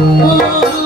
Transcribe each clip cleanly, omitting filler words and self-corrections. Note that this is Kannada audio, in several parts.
Oh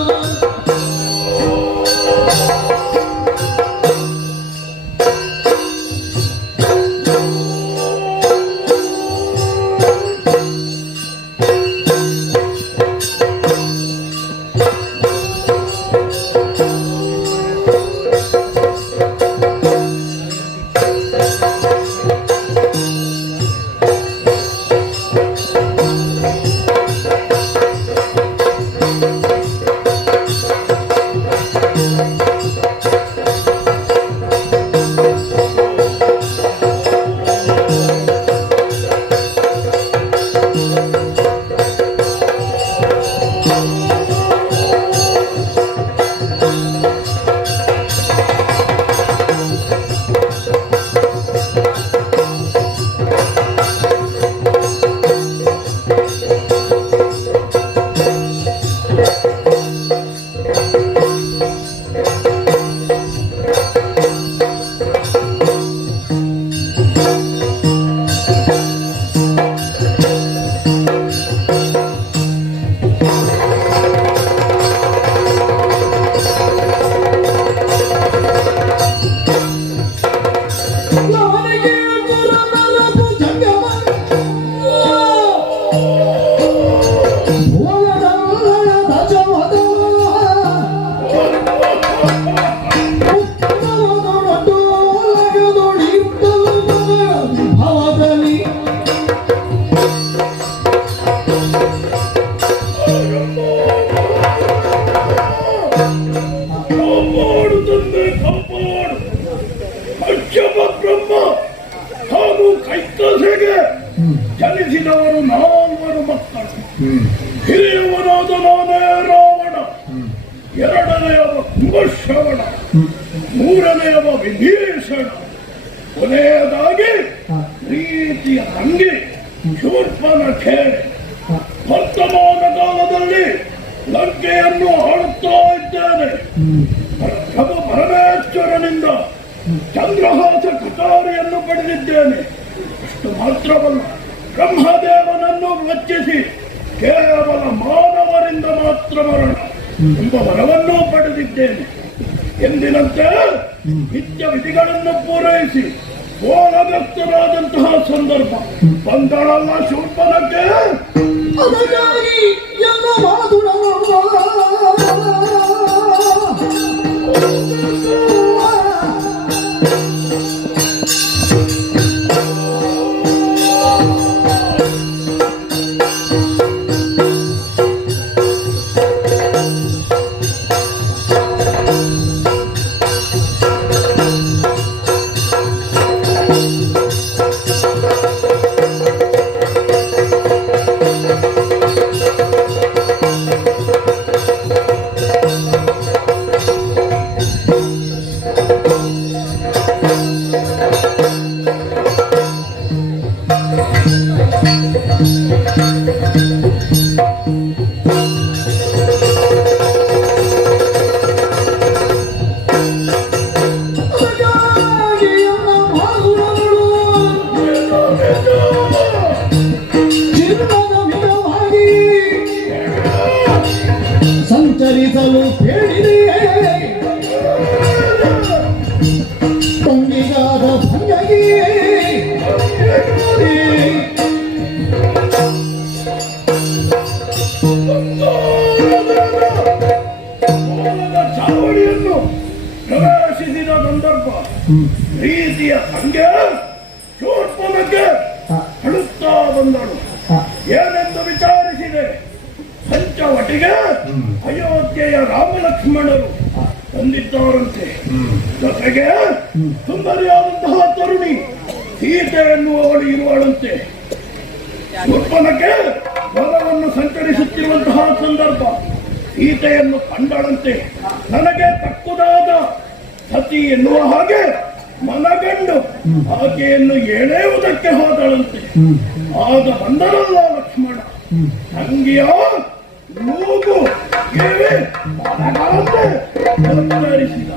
ಎರಡನೆಯವ ಕುಂಭಶ್ರವಣ, ಮೂರನೆಯವ ವಿಭೀಷಣ, ಕೊನೆಯದಾಗಿ ಪ್ರೀತಿಯ ತಂಗಿ ಶೂರ್ಪನಖೆ. ವರ್ತಮಾನ ಕಾಲದಲ್ಲಿ ಲಂಕೆಯನ್ನು ಆಳುತ್ತಾ ಇದ್ದೇನೆ. ಪ್ರಭು ಪರಮೇಶ್ವರನಿಂದ ಚಂದ್ರಹಾಸ ಕಟಾರಿಯನ್ನು ಪಡೆದಿದ್ದೇನೆ. ಅಷ್ಟು ಮಾತ್ರವಲ್ಲ, ಬ್ರಹ್ಮದೇವನನ್ನು ಮೆಚ್ಚಿಸಿ ಕೇವಲ ಮಾನವರಿಂದ ಮಾತ್ರ ಮರಣ ಎಂಬ ವರವನ್ನೂ ಪಡೆದಿದ್ದೇನೆ. ಎಂದಿನಂತೆ ನಿತ್ಯ ವಿಧಿಗಳನ್ನು ಪೂರೈಸಿ ಓಲಗಸ್ತರಾದಂತಹ ಸಂದರ್ಭ ಬಂದಳಲ್ಲ ಶೂರ್ಪನಖೆ. ಅದಕ್ಕಾಗಿ ಎಲ್ಲ ಮಾತು ಸಂಚರಿಸಲು ಹೇಳಿದೆ. ತಂಗಿಗಾದ ಭಂಗಿ ಚಾವಡಿಯನ್ನು ಪ್ರವೇಶಿಸಿದ ಸಂದರ್ಭ ಪ್ರೀತಿಯ ತಂಗೆ ಶೂರ್ಪನಖೆ ಅಳುತ್ತಾ ಬಂದಳು. ಏನೆಂದು ವಿಚಾರಿಸಿದೆ. ಪಂಚವಟಿಗೆ ಅಯೋಧ್ಯೆಯ ರಾಮಲಕ್ಷ್ಮಣರು ಬಂದಿದ್ದಾರಂತೆ. ಜೊತೆಗೆ ಸುಂದರಿಯಾದಂತಹ ತರುಣಿ ಸೀತೆ ಎನ್ನುವವಳು ಇರುವಳಂತೆ. ಶೂರ್ಪನಖೆ ವನವನ್ನು ಸಂಚರಿಸುತ್ತಿರುವಂತಹ ಸಂದರ್ಭ ಸೀತೆಯನ್ನು ಕಂಡಳಂತೆ. ನನಗೆ ತಕ್ಕುದಾದ ಸತಿ ಎನ್ನುವ ಹಾಗೆ ಮನಗಂಡು ಆಕೆಯನ್ನು ಎಳೆಯುವುದಕ್ಕೆ ಹೋದಳಂತೆ. ಆಗ ಬಂದರಲ್ಲ ಲಕ್ಷ್ಮಣ, ತಂಗಿಯ ಮೂಗು ಉತ್ತರಿಸಿದ.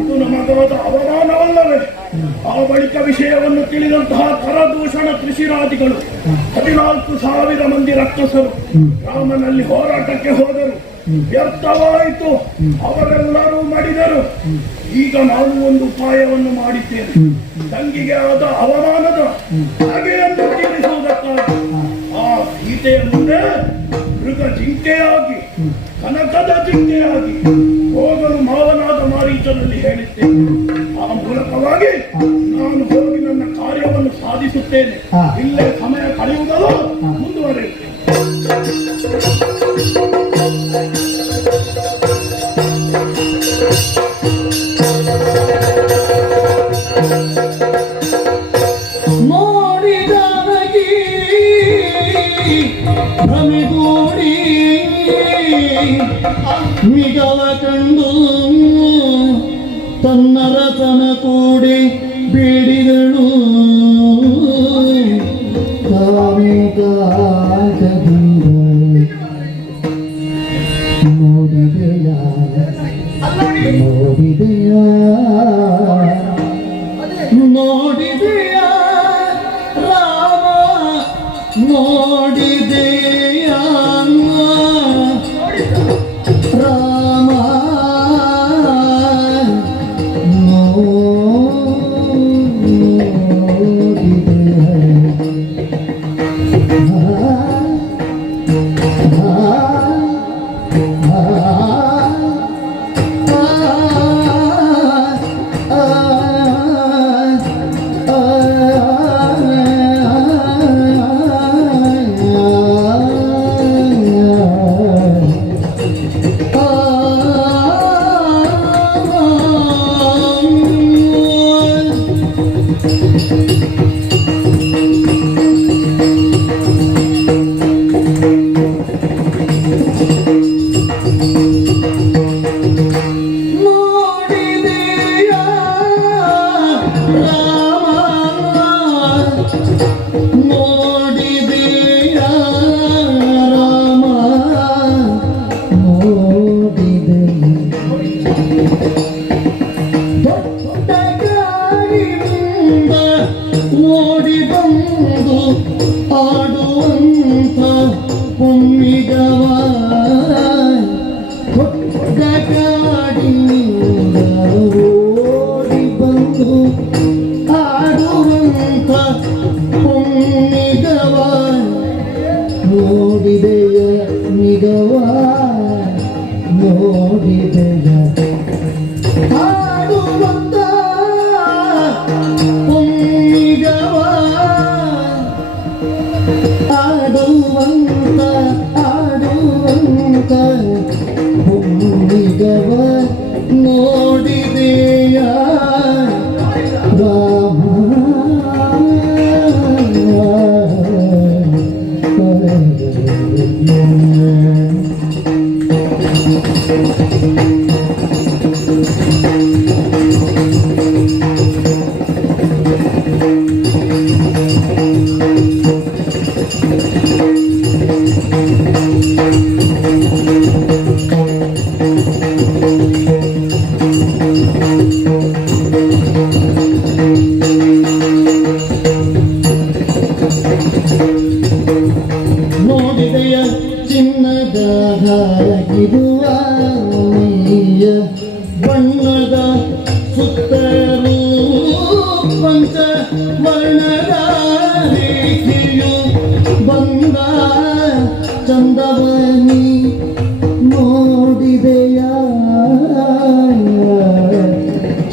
ಇದು ನಮಗಾದ ಅವಮಾನವಲ್ಲವೇ? ಆ ಬಳಿಕ ವಿಷಯವನ್ನು ತಿಳಿದಂತಹ ಕರದೂಷಣ ತ್ರಿಶಿರಾದಿಗಳು 14,000 ಮಂದಿ ರಕ್ಕಸರು ರಾಮನಲ್ಲಿ ಹೋರಾಟಕ್ಕೆ ಹೋದರು. ವ್ಯರ್ಥವಾಯಿತು, ಅವರೆಲ್ಲರೂ ಮಡಿದರು. ಈಗ ನಾವು ಒಂದು ಉಪಾಯವನ್ನು ಮಾಡಿದ್ದೇವೆ. ತಂಗಿಗೆ ಆದ ಅವಮಾನದ ಹಾಗೆಯನ್ನು ತೀರಿಸುವುದಕ್ಕಾಗಿ ಆ ಸೀತೆಯ ಮುಂದೆ ಮೃಗ ಜಿಂಕೆಯಾಗಿ, ಕನಕದ ಜಿಂಕೆಯಾಗಿ ಹೋಗಲು ಮಾವನಾದ ಮಾರೀಚನಲ್ಲಿ ಹೇಳಿದ್ದೇನೆ. ಆ ಮೂಲಕವಾಗಿ ನಾನು ಹೋಗಿ ನನ್ನ ಕಾರ್ಯವನ್ನು ಸಾಧಿಸುತ್ತೇನೆ. ಇಲ್ಲೇ ಸಮಯ ಕಳೆಯುವುದಲ್ಲ, ಮುಂದುವರೆಯುತ್ತೇನೆ. ನೋಡಿದನಗಿ ಭ್ರಮೆಗೂಡಿ ಮಿಗವ ಕಂಡು ತನ್ನ ರತನ ಕೂಡಿ ಬೇಡಿದಳು. ನೋಡಿದೆಯ ನೋಡಿದೆಯ ರಾಮ, ನೋಡಿದೆಯ ರಾಮ, ಕಾಡಿನಿಂದ ಓಡಿ ಬಂದು ಆಡುವಂಥ ಪುಣ್ಯಗವ ನೋಡಿದೆಯ ನಿಗವ ನೋಡಿದೆಯ ಆಡುವಂಥ ಪುಣ್ಯಗವ ಆಡುವಂಥ ಪುಣ್ಯಗವ ನೋಡಿದೆಯ ರಾಮ ನೋಡಿದೆಯ ಚಿನ್ನದ ಹಾಗಿರುವ ಮೈಯ ಬಣ್ಣದ ಸುತ್ತಲೂ ಪಂಚ ವರ್ಣದ ರೇಖೆಯು ಬಂದ ಚಂದವನಿ ನೋಡಿದೆಯ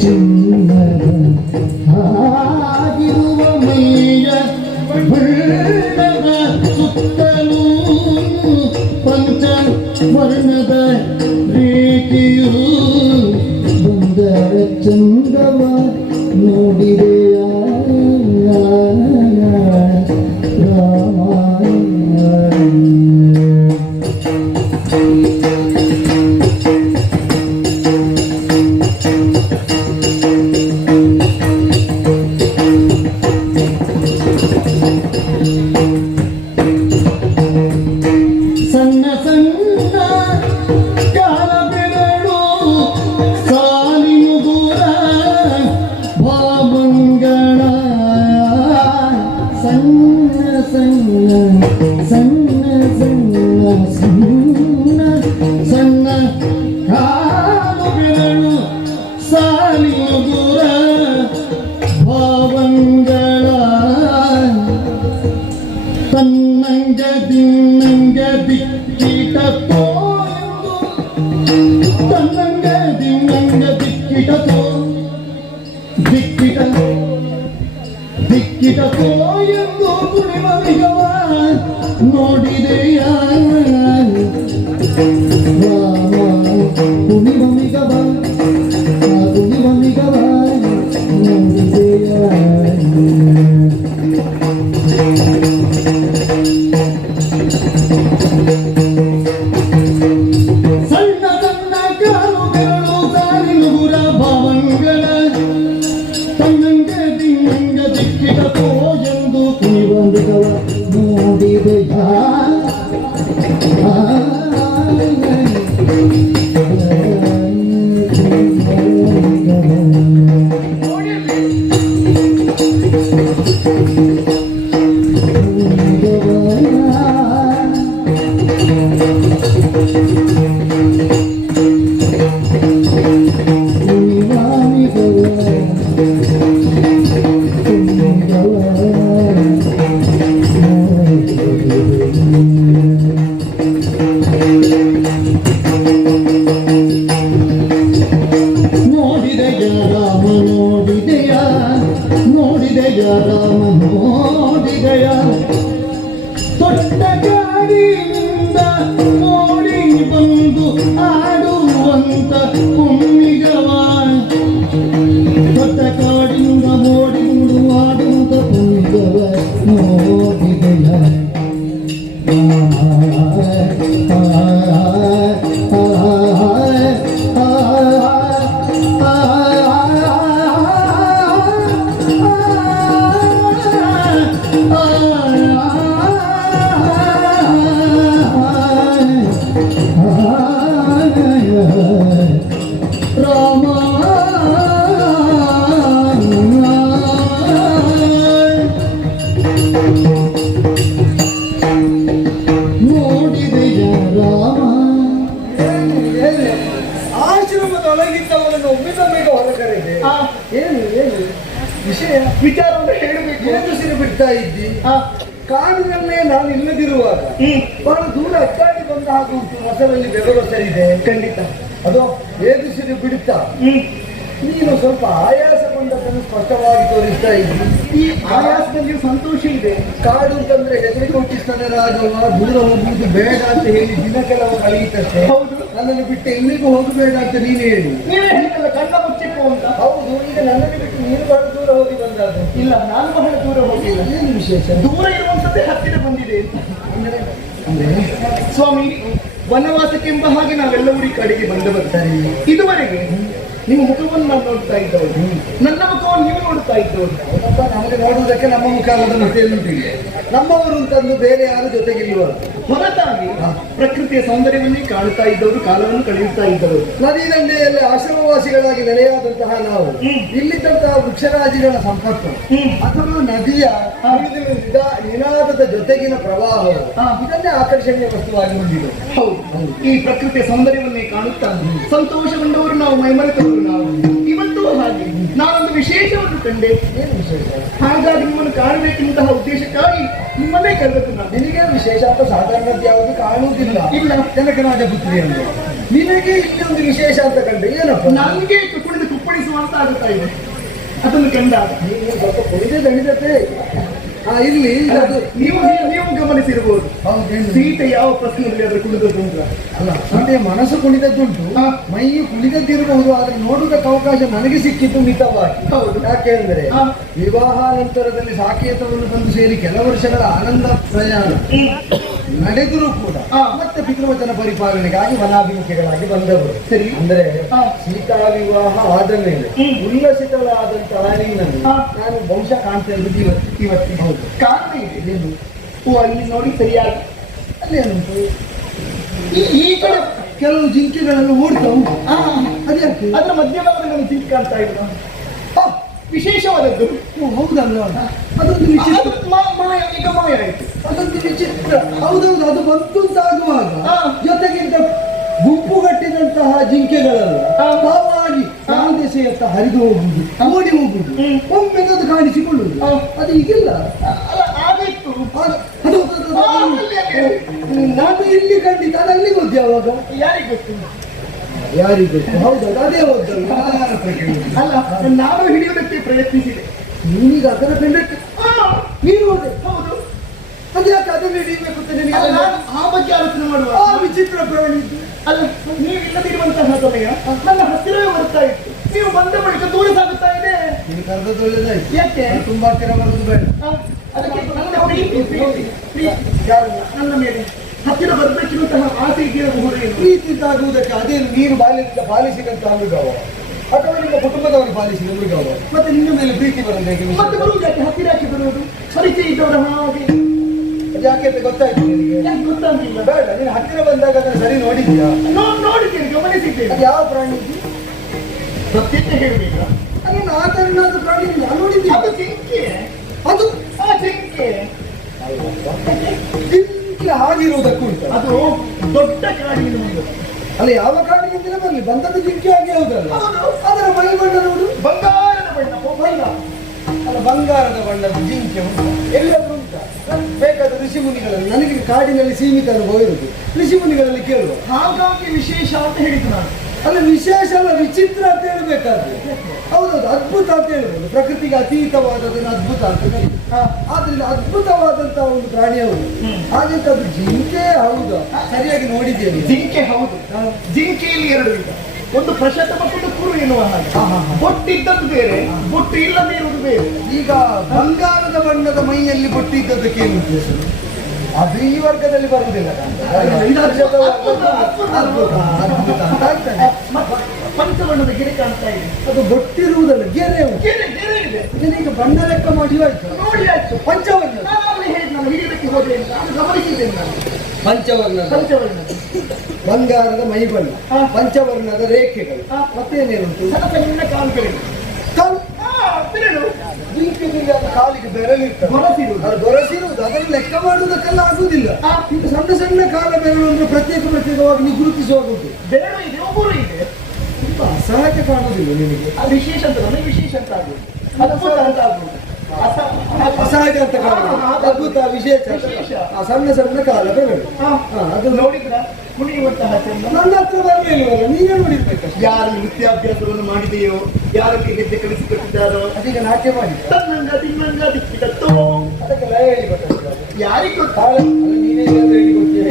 ಚಿನ್ನದ ಹಾಗಿರುವ ಮೈಯ ಬಣ್ಣದ ಸುತ್ತಲೂ ಪಂಚ ವರ್ಣದ ರೇಖೆಯು ಬಂದ ಚಂದವ ನೋಡಿದೆಯ ರಾಮ ಸಣ್ಣ ಸಣ್ಣ ಕಾಲ ಬೆರಳು ಸಾಲಿನು ದೂರ ಭಾವಂಗಳ ಸಣ್ಣ ಸಣ್ಣ ಸಣ್ಣ ಸಣ್ಣ ಸಣ್ಣ ಸಣ್ಣ ಕಾಲು ಬೆರಳು ಸಾಲಿನು ದೂರ ಭಾವಂಗಳ ತನ್ನಂಗ ದಿನ್ನಂಗ ದಿಕ್ಕಿಟ ತೋಯಂದು ತನ್ನಂಗ ದಿನ್ನಂಗ ದಿಕ್ಕಿಟ ದಿಕ್ಕಿಟ ದಿಕ್ಕಿಟ ತೋಯಂದು ಕುಣಿವ ಮಿಗವ ನೋಡಿದೆಯ ರಾಮ ಕುಣಿವ ಮಿಗವ ಕುಣಿವ ಮಿಗವ ನೋಡಿದೆಯ ಸಣ್ಣ ಸಣ್ಣ ಕಾಲು ಬೆರಳು ಸಾಲಿನುಗುರ ಭಾವಂಗಳ ತನ್ನಂಗ ದಿನ್ನಂಗ ದಿಕ್ಕಿಟ ಎಂದು ಕುಣಿವಂದವ ನೋಡಿದೆಯ ನೋಡಿದೆಯ ರಾಮ ನೋಡಿದೆಯ ನೋಡಿದೆಯ ರಾಮ ನೋಡಿದೆಯ ತೊಟ್ಟ ಕಾಡಿನಿಂದ ಓಡಿ ಬಂದು ಆಡುವಂತ ಕುಮ್ಮಿಗವ ತೊಟ್ಟ ಕಾಡಿನಿಂದ ಓಡಿ ಬಂದು ಆಡುವಂತ ಕುಮ್ಮಿಗವ ನೋಡಿದೆಯ ಆಶ್ರಮದೊಳಗಿದ್ದವನನ್ನು ಒಮ್ಮಿಸಬೇಕು ಹೊರ ಕರೆದೆ. ಏನು ಏನು ವಿಷಯ ವಿಚಾರವನ್ನು ಹೇಳಬೇಕು. ಏದುಸಿರು ಬಿಡ್ತಾ ಇದ್ದಿ. ಕಾಡಿನಲ್ಲೇ ನಾನು ಇಲ್ಲದಿರುವಾಗ ಬಹಳ ದೂರ ಅಡ್ಡಾಡಿ ಬಂದ ಹಾಗೆ ಉಂಟು. ಮೊಸರಲ್ಲಿ ಬೆವರು ಸರಿದೆ ಖಂಡಿತ. ಅದು ಏದುಸಿರು ಬಿಡುತ್ತಾ ನೀನು ಸ್ವಲ್ಪ ಆಯಾಸಗೊಂಡದನ್ನು ಸ್ಪಷ್ಟವಾಗಿ ತೋರಿಸ್ತಾ ಇದ್ದಿ. ಈ ಆಯಾಸದಲ್ಲಿ ಸಂತೋಷ ಇದೆ. ಕಾಡು ಅಂತಂದ್ರೆ ಹೆದರಿಕೆ ಹುಟ್ಟಿಸ್ತಾನೆ ರಾಜವ. ದೂರ ಹೋಗುವುದು ಬೇಡ ಅಂತ ಹೇಳಿ ದಿನ ಕೆಲವು ಕಳೆಯುತ್ತಷ್ಟೇ. ಹೌದು. ನನ್ನನ್ನು ಬಿಟ್ಟು ಎಲ್ಲಿಗೂ ಹೋಗಬೇಡ ಅಂತ ನೀನು ಹೇಳಿ. ನೀವೇ ಹೇಳಿದ್ದಲ್ಲ ಕಣ್ಣ ಮುಚ್ಚಿಪ್ಪು ಅಂತ. ಹೌದು. ಈಗ ನನ್ನನ್ನು ಬಿಟ್ಟು ನೀನು ಬಹಳ ದೂರ ಹೋಗಿ ಬಂದದ್ದು. ಇಲ್ಲ, ನಾನು ಬಹಳ ದೂರ ಹೋಗಿಲ್ಲ. ಏನು ವಿಶೇಷ? ದೂರ ಇರುವಂತದ್ದೇ ಹತ್ತಿರ ಬಂದಿದೆ ಅಂದ್ರೆ ಅಂದ್ರೆ ಸ್ವಾಮಿ. ವನವಾಸಕ್ಕೆಂಬ ಹಾಗೆ ನಾವೆಲ್ಲರೂ ಈ ಕಡೆಗೆ ಬಂದು ಬರ್ತಾರೆ. ಇದುವರೆಗೆ ನಿಮ್ಮ ಮುಖವನ್ನು ನಾನು ನೋಡ್ತಾ ಇದ್ದವರು, ನನ್ನ ಮುಖವನ್ನು ನೀವು ನೋಡ್ತಾ ಇದ್ದವರು. ನಮಗೆ ನೋಡುವುದಕ್ಕೆ ನಮ್ಮ ಮುಖ ಅಲ್ಲದ ಮತ್ತೆಲ್ಲುಂಟು. ನಮ್ಮವರು ಅಂತಂದು ಬೇರೆ ಯಾರು ಜೊತೆಗಿಲ್ವರು. ಹೊರತಾಗಿ ಪ್ರಕೃತಿಯ ಸೌಂದರ್ಯವನ್ನೇ ಕಾಣುತ್ತಾ ಇದ್ದವರು, ಕಾಲವನ್ನು ಕಳೆಯುತ್ತಾ ಇದ್ದವರು. ನದಿ ದಂಡೆಯಲ್ಲಿ ಆಶ್ರಮವಾಸಿಗಳಾಗಿ ನೆಲೆಯಾದಂತಹ ನಾವು ಇಲ್ಲಿದ್ದಂತಹ ವೃಕ್ಷರಾಜಿಗಳ ಸಂಪತ್ತು ಅಥವಾ ನದಿಯ ನಿನಾದದ ಜೊತೆಗಿನ ಪ್ರವಾಹ ಇದನ್ನೇ ಆಕರ್ಷಣೀಯ ವಸ್ತುವಾಗಿ ಹೊಂದಿದೆ. ಹೌದು. ಈ ಪ್ರಕೃತಿಯ ಸೌಂದರ್ಯವನ್ನೇ ಕಾಣುತ್ತಾ ಸಂತೋಷಗೊಂಡವರು ನಾವು, ಮೈಮರೆತವರು ನಾವು. ಇವತ್ತು ಹಾಗೆ ನಾನೊಂದು ವಿಶೇಷವನ್ನು ಕಂಡೆ. ಏನು ವಿಶೇಷ? ಹಾಗಾಗಿ ನಿಮ್ಮನ್ನು ಕಾಣಬೇಕೆಂತಹ ಉದ್ದೇಶಕ್ಕಾಗಿ ನಿಮ್ಮನ್ನೇ ಕರೆದದ್ದು ನಾನು. ನಿನಗೆ ವಿಶೇಷ ಅಂತ ಸಾಧಾರಣದ್ದು ಯಾವುದು ಕಾಣುವುದಿಲ್ಲ. ಇಲ್ಲ. ಜನಕನಾದ ಪುತ್ರಿ ಅಂದ್ರೆ ನಿನಗೆ ಇಲ್ಲಿ ಒಂದು ವಿಶೇಷ ಅಂತ ಕಂಡ್ರೆ ಏನಪ್ಪ? ನನಗೆ ಕುಣಿದು ಕುಪ್ಪಳಿಸುವಂತ ಆಗುತ್ತಾ ಇದೆ ಅದನ್ನು ಕಂಡಾಗ. ನೀವು ಸ್ವಲ್ಪ ಕುಣಿದೆ ದಣಿದತೆ. ಇಲ್ಲಿ ಅದು ನೀವು ನೀವು ಗಮನಿಸಿರ್ಬೋದು. ಹೌದೇನು? ಸೀತೆ ಯಾವ ಪ್ರಶ್ನೆಯಲ್ಲಿ ಅದರ ಕುಣಿದದ್ದುಂಟು? ಅಲ್ಲ, ಸೀತೆಯ ಮನಸ್ಸು ಕುಣಿದದ್ದುಂಟು, ಮೈಯು ಕುಣಿದದ್ದಿರಬಹುದು. ಆದ್ರೆ ನೋಡುವುದಕ್ಕೆ ಅವಕಾಶ ನನಗೆ ಸಿಕ್ಕಿದ್ದು ಮಿತವಾಗಿ. ಹೌದು. ಯಾಕೆಂದ್ರೆ ವಿವಾಹಾನಂತರದಲ್ಲಿ ಸಾಕೇತವನ್ನು ಬಂದು ಸೇರಿ ಕೆಲ ವರ್ಷಗಳ ಆನಂದ ಪ್ರಯಾಣ ನಡೆದರೂ ಕೂಡ ಮತ್ತೆ ಪಿತೃವಚನ ಪರಿಪಾಲನೆಗಾಗಿ ವನಾಭಿಮುಖಿಗಳಾಗಿ ಬಂದವರು. ಸರಿ. ಅಂದ್ರೆ ಸೀತಾ ವಿವಾಹ ಆದ ಮೇಲೆ ಉಲ್ಲಸಿತಳಾದಂತಹ ನಿನ್ನನ್ನು ನಾನು ಬಹುಶಃ ಕಾಣ್ತಾ ಇರುವುದು ಇವತ್ತಿಗೆ. ಹೌದು. ಕಾರಣ ಇದೆ. ಅಲ್ಲಿ ನೋಡಿ ಸರಿಯಾಗಿ ಅಲ್ಲೇನುಂಟು? ಈ ಕಡೆ ಕೆಲವು ಜಿಂಕೆಗಳನ್ನು ಓಡ್ತಾವು. ಅದ್ಯಾಕೆ? ಅದರ ಮಧ್ಯಭಾಗದಲ್ಲಿ ಜಿಂಕೆ ಕಾಣ್ತಾ ಇದ್ರು. ವಿಶೇಷವಾದದ್ದು. ಹೌದಲ್ವ? ಅದೊಂದು ವಿಚಿತ್ರ. ಈಗ ಮಾಯ ಆಯ್ತು. ಅದೊಂದು ವಿಚಿತ್ರ. ಹೌದೌದು. ಅದು ಬಂತು ಅಂತಾಗುವಾಗ ಜೊತೆಗಿಂತ ಗುಂಪುಗಟ್ಟಿದಂತಹ ಜಿಂಕೆಗಳೆಲ್ಲ ತಾವಾಗಿ ಕಾಂದೆಸೆಯತ್ತ ಹರಿದು ಹೋಗುವುದು, ಓಡಿ ಹೋಗುವುದು, ಒಮ್ಮೆಗೆ ಅದು ಕಾಣಿಸಿಕೊಳ್ಳುವುದು. ಅದು ಈಗಿಲ್ಲ. ಆಗಿತ್ತು. ಅದು ನಾನು ಇಲ್ಲಿ ಖಂಡಿತ ಅಲ್ಲಿ ಗೊತ್ತು. ಯಾವಾಗ? ಯಾರಿಗೆ ಗೊತ್ತು? ಯಾರಿಗೆ ಗೊತ್ತು? ಹೌದೌದು. ಅದೇ ಹೋದಲ್ಲ. ಅಲ್ಲ, ನಾನು ಹಿಡಿಯುವುದಕ್ಕೆ ಪ್ರಯತ್ನಿಸಿದೆ. ನೀನೀಗ ಅದರ ಕಂಡಕ್ಕೆ ನೀನು ಹೋದೆ. ಹೌದು. ಅದ್ಯಾಕೆ ಅದನ್ನು ಹಿಡಿಯಬೇಕು ಅಂತ ನಿನಗೆ? ನಾನು ಆ ಬಗ್ಗೆ ಆಲೋಚನೆ ಮಾಡುವ. ವಿಚಿತ್ರ ಪ್ರಾಣಿ ಇದ್ದು. ಅಲ್ಲ, ನೀವು ಇಲ್ಲದಿರುವಂತಹ ಸಮಯ ನನ್ನ ಹತ್ತಿರವೇ ಬರ್ತಾ ಇತ್ತು. ನೀವು ಬಂದ ಬಳಿಕ ದೂರ ಸಾಗುತ್ತಾ ಇದೆ. ನೀನು ಕರೆದದ್ದು ಒಳ್ಳೆದಾಯ್ತು. ಯಾಕೆ? ತುಂಬಾ ಹತ್ತಿರ ಬರುವುದು ಬೇಡ. ಅದಕ್ಕೆ ನನ್ನ ಮೇಲೆ ಹತ್ತಿರ ಬರಬೇಕಿರುವಂತಹ ಆಸೆ ಇದೆಯಬಹುದು. ಪ್ರೀತಿ ಆಗುವುದಕ್ಕೆ ಅದೇನು ನೀನು ಬಾಲ್ಯದಿಂದ ಪಾಲಿಸಿದಂತಹ ಮೃಗವ ಅಥವಾ ನಿಮ್ಮ ಕುಟುಂಬದವರು ಪಾಲಿಸಿದ ಮೃಗವ? ಮತ್ತೆ ನಿನ್ನ ಮೇಲೆ ಪ್ರೀತಿ ಬರೋದು ಹೇಗೆ? ಮತ್ತೆ ಬರುವುದು ಯಾಕೆ? ಹತ್ತಿರ ಯಾಕೆ ಬರುವುದು? ಪರಿಚಯ ಇದ್ದವರ ಹಾಗೆ ಯಾಕೆ ಅಂತ ಗೊತ್ತಾಯ್ತು ನಿನಗೆ? ಯಾಕೆ ಗೊತ್ತಾಗಿಲ್ಲ? ಬೇಡ. ನೀನು ಹತ್ತಿರ ಬಂದಾಗ ಅದನ್ನು ಸರಿ ನೋಡಿದ್ಯಾ? ನೋಡಿದ್ದೇನೆ, ಗಮನಿಸಿದ್ದೇನೆ. ಅದು ಯಾವ ಪ್ರಾಣಿ? ಸತ್ಯಕ್ಕೆ ಹೇಳಬೇಕ? ಅದನ್ನು ಆ ತರನಾದ ಪ್ರಾಣಿ ನಾನು ನೋಡಿದ್ದೀನಿ. ಅದು ಜಿಂಕೆ. ಅದು ಜಿಂಕೆ ಜಿಂಕೆ ಆಗಿರುವುದಕ್ಕೂ ಉಂಟು. ಅದು ದೊಡ್ಡ ಕಾಡಿನ ಮುಂದೆ. ಅಲ್ಲ, ಯಾವ ಕಾಡಿನಿಂದ ಬರಲಿ ಬಂದದ್ದು ಜಿಂಕೆ ಆಗಿ ಹೌದಲ್ಲ? ಅದರ ಮೈ ಬಣ್ಣ ನೋಡು. ಬಂಗಾರದ ಬಣ್ಣ. ಅಲ್ಲ, ಬಂಗಾರದ ಬಣ್ಣದ ಜಿಂಕೆ ಉಂಟು. ಎಲ್ಲಾದ್ರೂ ಉಂಟ? ಬೇಕಾದ ಋಷಿ ಮುನಿಗಳಲ್ಲಿ. ನನಗೆ ಕಾಡಿನಲ್ಲಿ ಸೀಮಿತ ಅನುಭವ ಇರುವುದು. ಋಷಿ ಮುನಿಗಳಲ್ಲಿ ಕೇಳುವ. ಹಾಗಾಗಿ ವಿಶೇಷ ಅಂತ ಹೇಳಿದ್ದು ನಾನು. ಅಲ್ಲ, ವಿಶೇಷ ಅಲ್ಲ, ವಿಚಿತ್ರ ಅಂತ ಹೇಳ್ಬೇಕಾದ್ರೆ. ಹೌದೌದು, ಅದ್ಭುತ ಅಂತ ಹೇಳ್ಬೋದು. ಪ್ರಕೃತಿಗೆ ಅತೀತವಾದದನ್ನು ಅದ್ಭುತ ಅಂತ ಕರೀತಾರೆ. ಆದ್ರಿಂದ ಅದ್ಭುತವಾದಂತಹ ಒಂದು ಪ್ರಾಣಿ ಹೌದು. ಹಾಗಂತ ಅದು ಜಿಂಕೆ ಹೌದು. ಸರಿಯಾಗಿ ನೋಡಿದ್ದೇನೆ. ಜಿಂಕೆ ಹೌದು. ಜಿಂಕೆಯಲ್ಲಿ ಎರಡು ವಿಧ. ಒಂದು ಪ್ರಶತ ಮತ್ತು ಕುರು ಎನ್ನುವ ಹಾಗೆ. ಬೊಟ್ಟಿದ್ದದ್ದು ಬೇರೆ, ಬೊಟ್ಟು ಇಲ್ಲದೆ ಇರುವುದು ಬೇರೆ. ಈಗ ಬಂಗಾರದ ಬಣ್ಣದ ಮೈಯಲ್ಲಿ ಬೊಟ್ಟಿದ್ದದಕ್ಕೆ ಏನು ಉದ್ದೇಶ? ಅದು ಈ ವರ್ಗದಲ್ಲಿ ಬರುವುದಿಲ್ಲ. ಪಂಚಬಣ್ಣದ ಗೆರೆ ಕಾಣ್ತಾ ಇದೆ. ಅದು ಬೊಟ್ಟಿರುವುದಲ್ಲ, ಗೆರೆ ಇದೆ. ಈಗ ಬಣ್ಣ ಲೆಕ್ಕ ಮಾಡಿ ಆಯ್ತು. ನೋಡಿ ಆಯ್ತು. ಪಂಚವರ್ಣ. ನಾನು ಹಿಡಿಯಲಿಕ್ಕೆ ಹೋದೆ ಅಂತ ಅದು ಗಮನಿಸಿದ್ದೇನೆ ನಾನು. ಪಂಚವರ್ಣ ಬಂಗಾರದ ಮೈ ಬಣ್ಣ, ಪಂಚವರ್ಣದ ರೇಖೆಗಳು, ಮತ್ತೇನೇನುಂಟು? ಸಣ್ಣ ಕಾಲುಗಳಿವೆ. ಕಾಲಿಗೆ ಬೆರಳಿರ್ತದೆ. ದೊರಸಿರುವುದು ಅದನ್ನು ಲೆಕ್ಕ ಮಾಡುವುದಕ್ಕೆಲ್ಲ ಆಗುವುದಿಲ್ಲ. ಇದು ಸಣ್ಣ ಸಣ್ಣ ಕಾಲ ಬೆರಳು ಅಂದ್ರೆ ಪ್ರತ್ಯೇಕವಾಗಿ ನೀವು ಗುರುತಿಸುವಾಗ ಉಂಟು. ಬೆರಳು ಇದೆ, ಉಗುರು ಇದೆ. ಕಾಣುವುದಿಲ್ಲ ನಿನಗೆ. ಅದು ವಿಶೇಷ ಅಂತ ನನಗೆ ವಿಶೇಷ ಅಂತ ಆಗುದು, ಅದ್ಭುತ ಅಂತ ಆಗುದು, ಅಸಹಜ ಅಂತ ಕಾಣುದು, ಅದ್ಭುತ ವಿಶೇಷ. ಸಣ್ಣ ಸಣ್ಣ ಕಾಲ ಬೆರಳು ಅದು ನೋಡಿದ್ರ ಕುಣಿಯುವಂತಹ ಚಂದ ನನ್ನ ಹತ್ರ ಬರಲಿಲ್ವಲ್ಲ, ನೀವೇ ನೋಡಿರ್ಬೇಕಷ್ಟೇ. ಯಾರು ನೃತ್ಯಾಭ್ಯಾಸವನ್ನು ಮಾಡಿದೆಯೋ, ಯಾರಿಗೆ ಗೆದ್ದೆ ಕಲಿಸಿಕೊಟ್ಟಿದ್ದಾರೋ ಅದೀಗ ನಾಟ್ಯ ಮಾಡಿ ತನ್ನಂಗ ತಿನ್ನಂಗ ದಿಕ್ಕಿದತ್ತೋ ಅದಕ್ಕೆ ಲಯ ಹೇಳಿಕೊಟ್ಟದ್ದು. ಯಾರಿಗೆ ಗೊತ್ತ? ನೀನೇ ಹೇಳಿಕೊಡ್ತೀಯ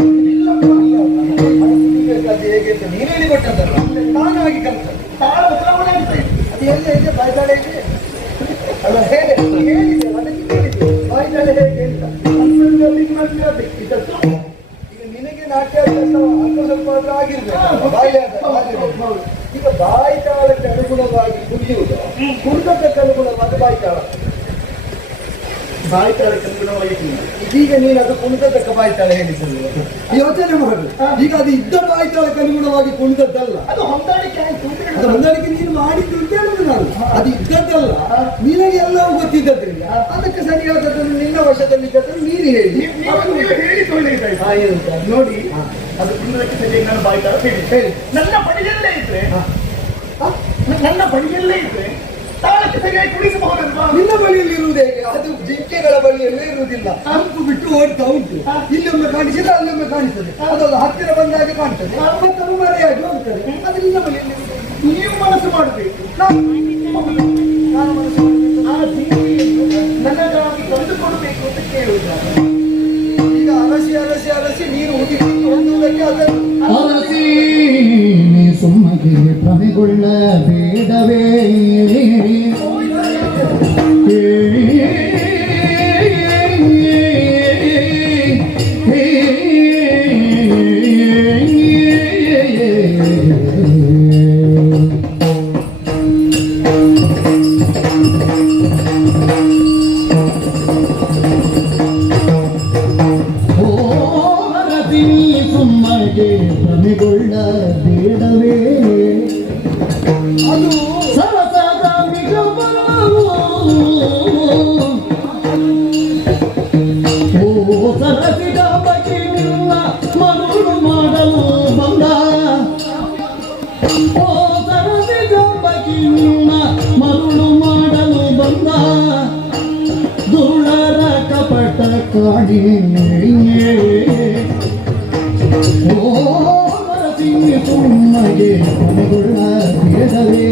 ಹೇಗೆ ಅಂತ ನೀನು ಹೇಳಿಕೊಟ್ಟದ್ದಲ್ಲ, ನಾನು ಆಗಿ ಕಲ್ತದ್ದು. ತಾಳ ಬದಲಾವಣೆ ಆಗ್ತಾ ಇತ್ತು. ಅದು ಎಲ್ಲ ಇದೆ, ಬಾಯ್ತಾಳೆ ಇದೆ ಅಲ್ಲ, ಹೇಳಿದೆ ಅದಕ್ಕೆ ಹೇಳಿದೆ ಬಾಯ್ತಾಳೆ ಹೇಗೆ ಅಂತ. ತನ್ನಂಗ ತಿನ್ನಂಗ ದಿಕ್ಕಿದತ್ತೋ. ಈಗ ನಿನಗೆ ನಾಟ್ಯಾಭ್ಯಾಸ ಅಲ್ಪ ಸ್ವಲ್ಪ ಆದ್ರೂ ಆಗಿರ್ಬೇಕು, ಬಾಯಿ ಆಗಿರ್ಬೇಕು. ಈಗ ಬಾಯ್ತಾಳಕ್ಕೆ ಅನುಗುಣವಾಗಿ ಕುಡಿಯುವುದು, ಕುಡಿದಕ್ಕೆ ಅನುಗುಣವಾಗಿ ಬಾಯ್ತಾಳ. ಬಾಯ್ತಾಳಕ್ಕೆ ಅನುಗುಣವಾಗಿ ತಿನ್ನ. ಇದೀಗ ನೀನು ಅದು ಕುಣಿತಕ್ಕ ಬಾಯ್ತಾಳ ಹೇಳಿಸಲು ಯೋಚನೆ ಮಾಡು. ಈಗ ಅದು ಇದ್ದ ಬಾಯ್ತಾಳಕ್ಕೆ ಅನುಗುಣವಾಗಿ ಕುಣಿದದ್ದಲ್ಲ, ಅದು ಹೊಂದಾಣಿಕೆ ಆಯ್ತು. ಅದು ಹೊಂದಾಣಿಕೆ ನೀನು ಮಾಡಿದ್ದು ಅಂತ ಹೇಳುದು ನಾನು. ಅದು ಇದ್ದದ್ದಲ್ಲ, ನಿನಗೆ ಎಲ್ಲವೂ ಗೊತ್ತಿದ್ದದ್ರಿಂದ ಅದಕ್ಕೆ ಸರಿಯಾದದನ್ನು ನಿನ್ನ ವಶದಲ್ಲಿ ನೀನು ಹೇಳಿ. ನೀವು ಹೇಳಿ ಒಳ್ಳೆಯದಾಯ್ತು. ನೋಡಿ, ಅದು ತಿನ್ನೋದಕ್ಕೆ ಸರಿಯಾಗಿ ನಾನು ಬಾಯ್ತಾಳ ಹೇಳಿ. ನನ್ನ ಬಳಿಯಲ್ಲೇ ಇದ್ರೆ ತಾಳಕ್ಕೆ ಸರಿಯಾಗಿ ಕುಡಿಸಬಹುದಲ್ವಾ? ನಿನ್ನ ಬಳಿಯಲ್ಲಿ ಇರುವುದು ಹೇಗೆ? ಅದು ಜಿಂಕೆಗಳ ಬಳಿಯಲ್ಲೇ ಇರುವುದಿಲ್ಲ, ಅಂಕು ಬಿಟ್ಟು ಓಡ್ತಾ ಉಂಟು. ಇಲ್ಲೊಮ್ಮೆ ಕಾಣಿಸಿದ ಅಲ್ಲೊಮ್ಮೆ ಕಾಣಿಸ್ತದೆ, ಅದೊಂದು ಹತ್ತಿರ ಬಂದಾಗ ಕಾಣ್ತದೆ, ಮತ್ತೊಂದು ಮರೆಯಾಗಿ ಹೋಗ್ತದೆ. ಅದು ನಿನ್ನ ಬಳಿಯಲ್ಲಿ ನೀವು ಮನಸ್ಸು ಮಾಡಬೇಕು. ನಾನು ಮನಸ್ಸು ಆ ಜಿಂಕೆಯನ್ನು ನನಗಾಗಿ ತಂದುಕೊಡಬೇಕು ಅಂತ ಕೇಳುವುದು. ಈಗ ಅರಸಿ ಅರಸಿ ಅರಸಿ ನೀನು ಹುಡುಕಿ ಹೊಂದುವುದಕ್ಕೆ ಅದನ್ನು ಅರಸಿ ನೀ ಸುಮ್ಮಗೆ ಭ್ರಮೆಗೊಳ್ಳಬೇಡವೇ. ಸುಮ್ಮಗೆ ಭ್ರಮೆಗೊಳ್ಳಬೇಡವೇ. ಅದು ಸರಸದ ಮಿಗಬರವು ಓ ಸರಸಿದ ಬಗ್ಗೆ ನಿನ್ನ ಮರುಳು ಮಾಡಲು ಬಂದ. ಓ ಸರಸಿದ ಬಗ್ಗೆ ನಿನ್ನ ಮರುಳು ಮಾಡಲು ಬಂದ. ದುರ್ಳರ ಕಪಟ ಕಾಣಿ ಓ ಮರಸಿ ಸುಮ್ಮಗೆ ಭ್ರಮೆಗೊಳ್ಳಬೇಡವೇ.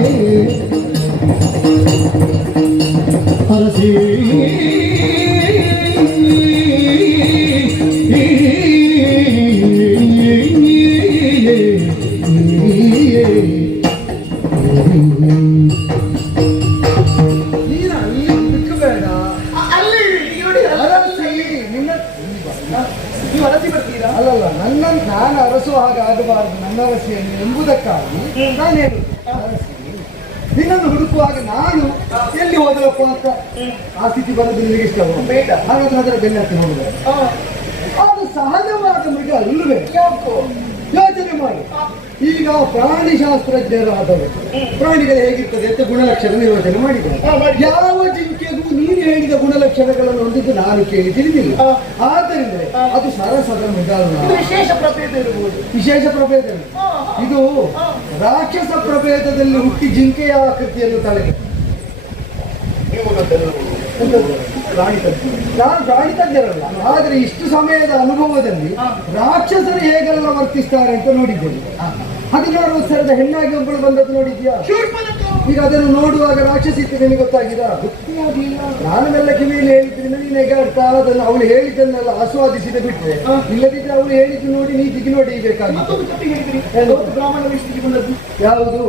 ಅರಸಿ ನೀನು ಅಲ್ಲಿ ಬಿಕ್ಕಬೇಡ. ಅಲ್ಲಿ ನೋಡಿ, ಅರಸಿ ನಿನ್ನ ನೀವು ಅರಸಿ ಬರ್ತೀರಾ? ಅಲ್ಲಲ್ಲ, ನಾನು ಅರಸುವ ಹಾಗೆ ಆಗಬಾರದು ನನ್ನ ಅರಸಿಯನ್ನು ಎಂಬುದಕ್ಕಾಗಿ ನಾನು ಹೇಳುದು. ಅರಸಿ ನಿನ್ನನ್ನು ಹುಡುಕುವಾಗ ನಾನು ಎಲ್ಲಿ ಹೋದರಪ್ಪ ಅಂತ ಆ ಸ್ಥಿತಿ ಬರೋದು ನಿನಗೆ ಇಷ್ಟವ? ಬೇಡ. ಹಾಗಾದ್ರೆ ಅದರ ಬೆನ್ನತ್ತಿ ಹೋಗುದು ಅದು ಸಹಜವಾದ ಮೃಗ ಅಲ್ಲವೇ? ಯಾಕೋ ಯೋಚನೆ ಮಾಡಿ. ಈಗ ಪ್ರಾಣಿ ಶಾಸ್ತ್ರಜ್ಞರಾದವರು ಪ್ರಾಣಿಗಳು ಹೇಗಿರ್ತದೆ ಅಂತ ಗುಣಲಕ್ಷಣ ನಿರ್ವಚನೆ ಮಾಡಿದ್ದಾರೆ. ಯಾವ ಜಿಂಕೆಗೂ ನೀನು ಹೇಳಿದ ಗುಣಲಕ್ಷಣಗಳನ್ನು ಹೊಂದಿದ್ದು ನಾನು ಕೇಳಿ ತಿಳಿದಿಲ್ಲ. ಆದ್ದರಿಂದ ಅದು ಸರಸದ ಮೃಗ ಅಲ್ಲ, ವಿಶೇಷ ಪ್ರಭೇದ ಇರಬಹುದು. ವಿಶೇಷ ಪ್ರಭೇದ. ಇದು ರಾಕ್ಷಸ ಪ್ರಭೇದದಲ್ಲಿ ಹುಟ್ಟಿ ಜಿಂಕೆಯ ಆಕೃತಿಯನ್ನು ತಳೆಗೆ. ನಾನು ಪ್ರಾಣಿ ತಜ್ಞರಲ್ಲ, ಆದ್ರೆ ಇಷ್ಟು ಸಮಯದ ಅನುಭವದಲ್ಲಿ ರಾಕ್ಷಸರು ಹೇಗೆಲ್ಲ ವರ್ತಿಸ್ತಾರೆ ಅಂತ ನೋಡಿದ್ದೇನೆ. 16 ವರ್ಷದ ಹೆಣ್ಣಾಗಿ ಒಬ್ಬಳು ಬಂದದ್ದು ನೋಡಿದ್ಯಾ? ಈಗ ಅದನ್ನು ನೋಡುವಾಗ ರಾಕ್ಷಸಿತ್ತು ನಿನಗೆ ಗೊತ್ತಾಗಿದ? ನಾನು ಎಲ್ಲ ಕಿವಿಯಲ್ಲಿ ಹೇಳಿದ್ರಿಂದ ನೀನು ಹೇಗಾಡ್ತಾ ಅದನ್ನು ಅವಳು ಹೇಳಿದ್ದನ್ನೆಲ್ಲ ಆಸ್ವಾದಿಸಿದ ಬಿಟ್ರೆ, ಇಲ್ಲದಿದ್ರೆ ಅವಳು ಹೇಳಿದ್ದು ನೋಡಿ ನೀ ಜಿಗಿ ನೋಡಿ ಬೇಕಾಗಿತ್ತು. ಬ್ರಾಹ್ಮಣ ವೇಷಕ್ಕೆ ಬಂದದ್ದು ಯಾವುದು?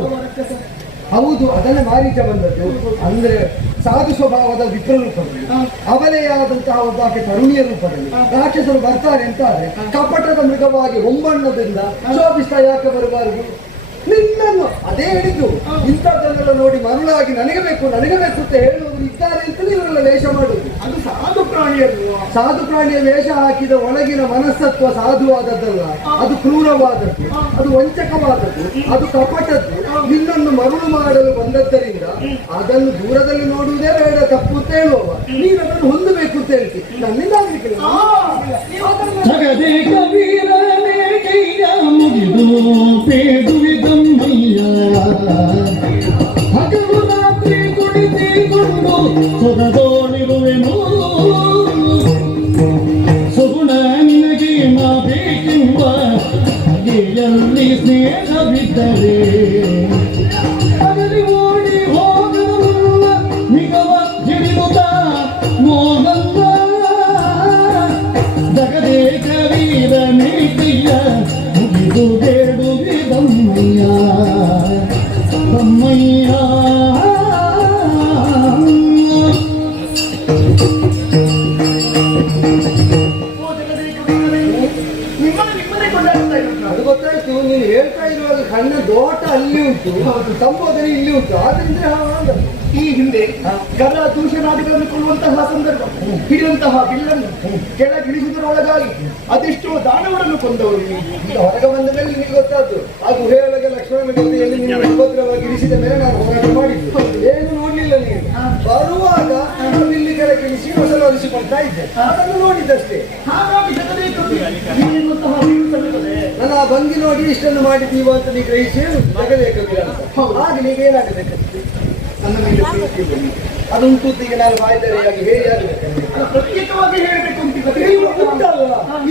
ಹೌದು, ಅದನ್ನೇ ಮಾರೀಚ ಬಂದದ್ದು. ಅಂದ್ರೆ ಸಾಧು ಸ್ವಭಾವದ ವಿಪ್ರ ರೂಪದಲ್ಲಿ, ಅವಲೆಯಾದಂತಹ ಒಬ್ಬಾಕೆ ತರುಣಿಯ ರೂಪದಲ್ಲಿ ರಾಕ್ಷಸರು ಬರ್ತಾರೆ ಅಂತ ಆದ್ರೆ ಕಪಟದ ಮೃಗವಾಗಿ ಹೊಂಬಣ್ಣದಿಂದ ಶೋಭಿಸ್ತಾ ಯಾಕೆ ಬರಬಾರದು? ನಿನ್ನನ್ನು ಅದೇ ಹೇಳಿದ್ದು. ಇಂಥದ್ದನ್ನೆಲ್ಲ ನೋಡಿ ಮರುಳಾಗಿ ನನಗೆ ಬೇಕು ಅಂತ ಹೇಳುವುದು ಇದ್ದಾರೆ ಅಂತ ಇವರೆಲ್ಲ ವೇಷ ಮಾಡುವುದು. ಅದು ಸಾಧು ಪ್ರಾಣಿಯಲ್ವ? ಸಾಧು ಪ್ರಾಣಿಯ ವೇಷ ಹಾಕಿದ ಒಳಗಿನ ಮನಸ್ತತ್ವ ಸಾಧುವಾದದ್ದಲ್ಲ, ಅದು ಕ್ರೂರವಾದದ್ದು, ಅದು ವಂಚಕವಾದದ್ದು, ಅದು ಕಪಟದ್ದು. ನಿನ್ನನ್ನು ಮರುಳು ಮಾಡಲು ಬಂದದ್ದರಿಂದ ಅದನ್ನು ದೂರದಲ್ಲಿ ನೋಡುವುದೇ ಬೇಡ, ತಪ್ಪು ಅಂತ ಹೇಳುವವ ನೀನು ಅದನ್ನು ಹೊಂದಬೇಕು ಅಂತ ಹೇಳ್ತಿ. ನನ್ನಿಂದ ಆಗಲಿಕ್ಕೆ ಜಗದೇ ಕಬೀರನೇ ಕೈಯ ಮುಗಿದು ಪೇದುವಿದಮ್ಮಯ್ಯ ನನ್ನ ದೋಟ ಅಲ್ಲಿ ಉಂಟು, ಸಂಬೋಧನೆ ಇಲ್ಲಿ ಉಂಟು, ಆದ್ರಿಂದ ಈ ಹಿಂದೆ ಕರ ದೂಷಣಾದಿಗಳನ್ನು ಕೊಡುವಂತಹ ಸಂದರ್ಭ, ಹಿಡಿದಂತಹ ಬಿಲ್ಲನ್ನು ಕೆಳಗಿಳಿಸುವುದರೊಳಗಾಗಿ ಅದೆಷ್ಟೋ ದಾನವರನ್ನು ಕೊಂದವರು. ಈಗ ಹೊರಗೆ ಬಂದ ಮೇಲೆ ನಿಮಗೆ ಗೊತ್ತಾದ್ದು ಆ ಗುಹೆಯೊಳಗೆ ಲಕ್ಷ್ಮಣನ ಜೊತೆಯಲ್ಲಿ ನೀವು ಉಪದ್ರವಾಗಿ ಇಳಿಸಿದ ಮೇಲೆ ನಾನು ಹೋರಾಟ ಮಾಡಿದ್ದು ಏನು ನೋಡ್ಲಿಲ್ಲ. ನೀವು ಬರುವಾಗ ಇಲ್ಲಿ ಕೆಳಗಿಳಿಸಿ ಹೊಸಲು ಒಲಿಸಿಕೊಳ್ತಾ ಇದ್ದೆ, ಅದನ್ನು ನೋಡಿದ್ದಷ್ಟೇ. ಹಾಗಾಗಿ ಎನ್ನುವಂತಹ ನನ್ನ ಆ ಭಂಗಿ ನೋಡಿ ಇಷ್ಟನ್ನು ಮಾಡಿದ್ದೀವ ಅಂತ ನೀವು ಗ್ರಹಿಸಿ ಜಗದೇಕವಿರ ಅಂತ. ಹಾಗೆ ನೀವು ಏನಾಗಬೇಕಂತೆ ನನ್ನ ಮೇಲೆ ಪ್ರೀತಿ ಬನ್ನಿ. ಅದುಂಟು ಈಗ ನಾನು ಬಾಯ್ದರೆಯಾಗಿ ಹೇಳಿ ಆಗಬೇಕು. ಪ್ರತ್ಯೇಕವಾಗಿ ಹೇಳಬೇಕು ಅಂತ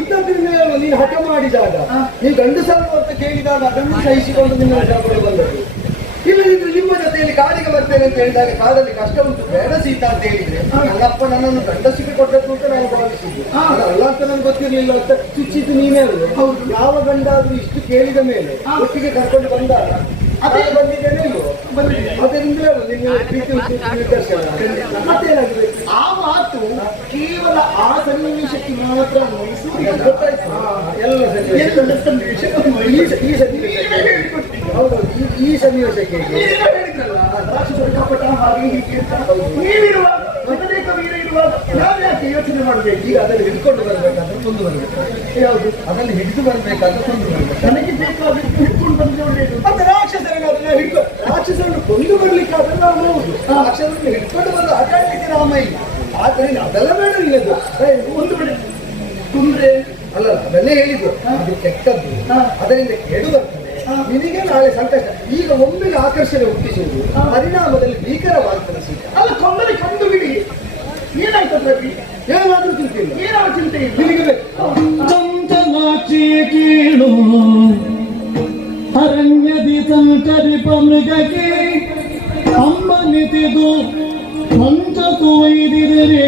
ಇದ್ದದ್ರಿಂದ ನೀನು ಹಠ ಮಾಡಿದಾಗ ನೀವು ಗಂಡಸರು ಅಂತ ಕೇಳಿದಾಗ ಅದನ್ನು ಸಹಿಸಿಕೊಂಡು ನಿಮ್ಮ ಕರ್ಕೊಂಡು ಬಂದದ್ದು. ಇಲ್ಲದಿದ್ರೆ ನಿಮ್ಮ ಜೊತೆಯಲ್ಲಿ ಕಾಡಿಗೆ ಬರ್ತೇನೆ ಅಂತ ಹೇಳಿದಾಗ ಕಾಡಲ್ಲಿ ಕಷ್ಟ ಉಂಟು ಬೇಡ ಸೀತಾ ಅಂತ ಹೇಳಿದ್ರೆ ನನ್ನಪ್ಪ ನನ್ನನ್ನು ಗಂಡಸಿಗೆ ಕೊಟ್ಟದ್ದು ಅಂತ ನಾನು ಭಾವಿಸಿದ್ದೆ. ಅದಲ್ಲ ಅಂತ ನನ್ಗೆ ಗೊತ್ತಿರ್ಲಿಲ್ಲ ಅಂತ ಚುಚ್ಚಿದ್ದು ನೀನೇ ಅಲ್ವ. ಹೌದು, ಯಾವ ಗಂಡ ಆದ್ರೂ ಇಷ್ಟು ಕೇಳಿದ ಮೇಲೆ ಒಟ್ಟಿಗೆ ಕರ್ಕೊಂಡು ಬಂದಾಗ ಅದೇ ಬಂದಿದ್ದೇನೆ ಇಲ್ವೋ, ಅದರಿಂದ ನಿಮ್ಮ ಪ್ರೀತಿ ನಿರ್ದರ್ಶನ ಮತ್ತೇನಾಗಿದೆ. ಆ ಮಾತು ಕೇವಲ ಆ ಸನ್ನಿವೇಶಕ್ಕೆ ಮಾತ್ರ ಗೊತ್ತಾಯ್ತು. ಎಲ್ಲ ಸನ್ನಿವೇಶ ಈ ಸನ್ನಿವೇಶಕ್ಕೆ ಹೌದು, ಈ ಸನ್ನಿವೇಶಕ್ಕೆ ಯೋಚನೆ ಮಾಡಬೇಕು. ಈಗ ಅದನ್ನು ಹಿಡ್ಕೊಂಡು ಬರ್ಬೇಕಾದ್ರೆ ಮುಂದೆ ಬರ್ಬೇಕು. ಯಾವುದು ಅದನ್ನು ಹಿಡಿದು ಬರ್ಬೇಕಾದ್ರೆ ಮುಂದೆ ಬರ್ಬೇಕು. ನನಗೆ ಬೇಕಾದಷ್ಟು ಹಿಡ್ಕೊಂಡು ಬಂದು ಒಳ್ಳೆಯದು. ಮತ್ತೆ ರಾಕ್ಷಸರನ್ನು ಕೊಂದು ಬರ್ಲಿಕ್ಕಾದ್ರೆ ನಾವು ಹೌದು, ರಾಕ್ಷಸರನ್ನು ಹಿಡ್ಕೊಂಡು ಬಂದು ಆಟ ಆಡ್ಲಿಕ್ಕೆ ರಾಮ ಇಲ್ಲ. ಆದ್ದರಿಂದ ಅದೆಲ್ಲ ಬೇಡ ನಿಲ್ಲದು ಒಂದು ಕಡೆ ಕುಂದ್ರೆ ಅಲ್ಲ, ಅದನ್ನೇ ಹೇಳಿದ್ದು ಅದು ಕೆಟ್ಟದ್ದು, ಅದರಿಂದ ಕೇಡು ಬರ್ತದೆ ನಿನಗೆ ನಾಳೆ ಸಂಕಷ್ಟ. ಈಗ ಒಮ್ಮೆಗೆ ಆಕರ್ಷಣೆ ಹುಟ್ಟಿಸುವುದು ಪರಿಣಾಮದಲ್ಲಿ ಭೀಕರವಾಗ್ತದೆ ಸೀತೆ. ಅಲ್ಲ, ಕೊಂದರೆ ಕೊಂದು ಬಿಡಿ, ಏನಾಯ್ತದ್ರಲ್ಲಿ ಏನಾದ್ರೂ ಚಿಂತೆ ಇಲ್ಲ, ಏನಾವ ಚಿಂತೆ ಇಲ್ಲ. ನಿನಗೆ ಬೇಕು ಚಂಚಲಾಕ್ಷಿ ಕೀಳು ಅರಣ್ಯದಿ ಸಂಚರಿಪ ಮೃಗಕ್ಕೆ ಅಮ್ಮನಿತಿದು ಪಂಚತು ಒಯ್ದಿದರೆ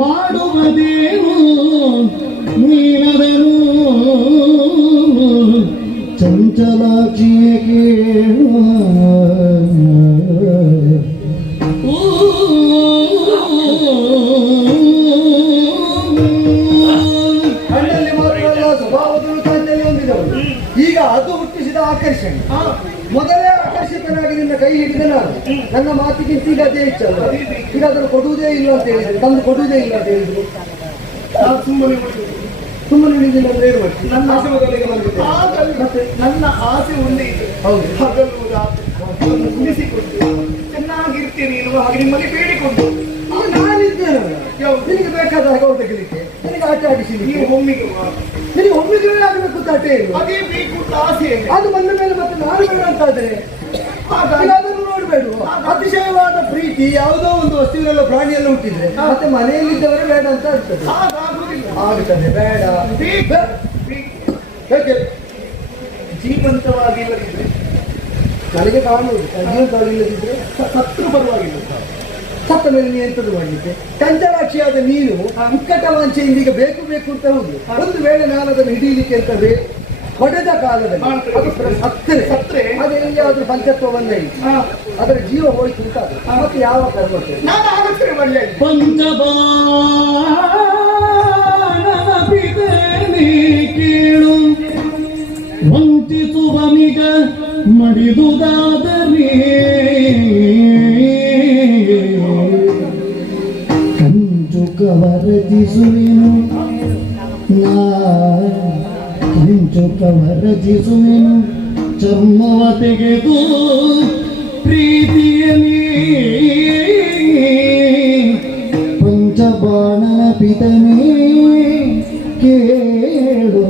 ಮಾಡುವುದೇನು ನೀನದನು ಚಂಚಲಾಕ್ಷಿಯ ಕೇಳು. ಕಣ್ಣಲ್ಲಿ ಮಾತ್ರ ಅಲ್ಲ, ಸ್ವಭಾವದಲ್ಲೂ ಕಣ್ಣಲ್ಲಿ ಹೊಂದಿದವರು. ಈಗ ಅದು ಹುಟ್ಟಿಸಿದ ಆಕರ್ಷಣೆ. ಮೊದಲೇ ಆಕರ್ಷಿತನಾಗಿ ನಿನ್ನ ಕೈ ಹಿಡಿದ ನಾನು, ನನ್ನ ಮಾತಿಗಿಂತ ಈಗ ಅದೇ ಇಚ್ಚಲ್ಲ. ಈಗ ಅದನ್ನು ಕೊಡುವುದೇ ಇಲ್ಲ ಅಂತ ಹೇಳಿದ್ರು, ತಂದು ಕೊಡುವುದೇ ಇಲ್ಲ ಅಂತ ಹೇಳಿದ್ರು. ಸುಮ್ಮನೆ ಸುಮ್ಮನೆ ನಿಂತಿಲ್ಲ ಅಂದ್ರೆ ಏನು ಮಾಡ್ತೀನಿ? ನನ್ನ ಆಸೆ ಮೊದಲಿಗೆ ಬಂದಿದೆ. ಮತ್ತೆ ನನ್ನ ಆಸೆ ಒಂದೇ ಇದೆ. ಹೌದು, ಹಗಲು ರಾತ್ರಿ ಉಳಿಸಿಕೊಂಡು ಚೆನ್ನಾಗಿರ್ತೀನಿ ಎನ್ನುವ ಹಾಗೆ ನಿಮ್ಮಲ್ಲಿ ಬೇಡಿಕೊಂಡು ನಾನಿದ್ದೇನೆ. ಯಾವುದು? ನಿನಗೆ ಬೇಕಾದ ಹಾಗೆ ತೆಗಿಲಿಕ್ಕೆ, ನಿನಗೆ ಆಟ ಆಡಿಸಿ, ನೀವು ಒಮ್ಮಿಗೆ ನಿನಗೆ ಒಮ್ಮಿಗೆ ಆಗಬೇಕು ಅಂತ ಆಟ ಇಲ್ಲ. ಅದೇ ಬೇಕು ಅಂತ ಆಸೆ ಇದೆ. ಅದು ಬಂದ ಮೇಲೆ ಮತ್ತೆ ನಾನು ಬೇಡ ಅಂತ ಆದ್ರೆ ಅದನ್ನು ನೋಡ್ಬೇಡ. ಅತಿಶಯವಾದ ಪ್ರೀತಿ ಯಾವುದೋ ಒಂದು ವಸ್ತುವಿನೆಲ್ಲ ಪ್ರಾಣಿಯೆಲ್ಲ ಹುಟ್ಟಿದ್ರೆ ಮತ್ತೆ ಮನೆಯಲ್ಲಿದ್ದವರೇ ಬೇಡ ಅಂತ ಆಗ್ತದೆ. ಹಾಗಾಗುವುದಿಲ್ಲ. ಆಗುತ್ತದೆ, ಬೇಡ ಬೇಕೆ ಜೀವಂತವಾಗಿಲ್ಲದಿದ್ರೆ ನನಗೆ ಕಾಣುವುದು. ಜೀವಂತವಾಗಿಲ್ಲದಿದ್ರೆ ಸತ್ರು ಪರವಾಗಿಲ್ಲ. ಸತ್ತ ಮೇಲೆ ನೀನು ಎಂತದ್ದು ಮಾಡಲಿಕ್ಕೆ? ಚಂಚಲಾಕ್ಷಿಯಾದ ನೀನು ಉಕ್ಕಟ ವಾಂಚೆಯಿಂದ ಈಗ ಬೇಕು ಬೇಕು ಅಂತ ಹೌದು. ಒಂದು ವೇಳೆ ನಾನು ಅದನ್ನು ಹಿಡಿಯಲಿಕ್ಕೆ ಅಂತ ಹೊಡೆದ ಕಾಲದಲ್ಲಿ ಅದು ಸತ್ತರೆ ಅದು ಎಲ್ಲಿಯಾದ್ರೂ ಪಂಚತ್ವವನ್ನ ಅದರ ಜೀವ ಹೋಯ್ತು ಅಂತ ಮತ್ತೆ ಯಾವ ಕರ್ಮಕ್ಕೆ ನಾನು ಆಲೋಚನೆ ಮಾಡಲಿ. ಪಂಚಬಾಣನ ಪಿತನೇ ಕೇಳು ವಂಚಿಸುವನಿಗ ಮಡಿದುದಾದರೆ ಕಂಚುಕವರಜಿಸುವೆನು ಕಂಚುಕವರಜಿಸುವೆನು ಚರ್ಮವ ತೆಗೆದು ಪ್ರೀತಿಯಲಿ ಪಂಚಬಾಣನ ಪಿತನೇ ಕೇಳು